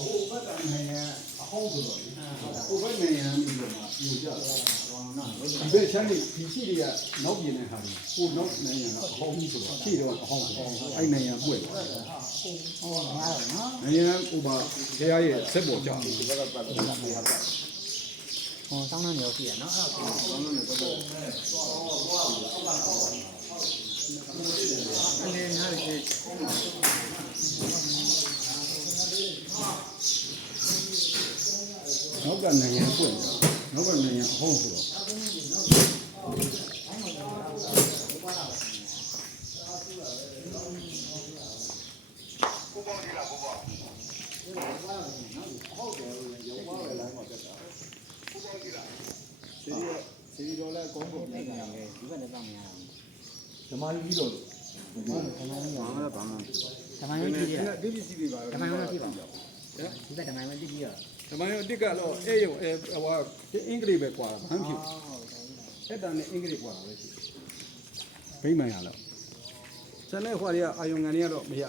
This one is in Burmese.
ဟိုဘက်ကနိုင်ငံအဟောင်းဆိုတော့ဟိုဘက်နိုင်ငံမျိုးမှာယူကြတာဒီဘက်ချမ်းနေဒီရှိတွေကနောက်ပြင်တဲ့ဟာကိုနောက်နိုင်ငံကအဟောင်းကြီးဆိုတော့ရှိတော့အဟောင်းအဲ့နိုင်ငံပွင့်ဟောငါးနော်နိုင်ငံဥပတရားရဲ့စက်ပေါ်ကြောက်ဒီဘက်ကပတ်တယ်ဟောစောင်းနေရောရှိရနော်အဲ့ဒါစောင်းနေတော့အနေနဲ့လည်းနောက်ကနိုင်ငံပွင့်နောက်ကနိုင်ငံအဟောင်းဆိုတော့စီရီတော်လည်းကောင်းကုန်ပြီဒီဘက်လည်းတောင်းမရဘူးဓမ္မကြီးတော့ဓမ္မကြီးဘာမှလည်းဘာမှဓမ္မကြီးကြည့်ရဒီပစ္စည်းတွေပါဓမ္မကြီးကြည့်ပါဒီကဓမ္မကြီးကြည့်ရဓမ္မကြီးတစ်ကတော့အေးရုံဟိုအင်္ဂလိပ်ပဲကွာမှန်းဖြစ်အဲ့တန်နဲ့အင်္ဂလိပ်ကွာပဲရှိဗိမ္မာန်ရလို့ဇန်နဲ့ဟွာတွေကအာယုံငံတွေကတော့မရ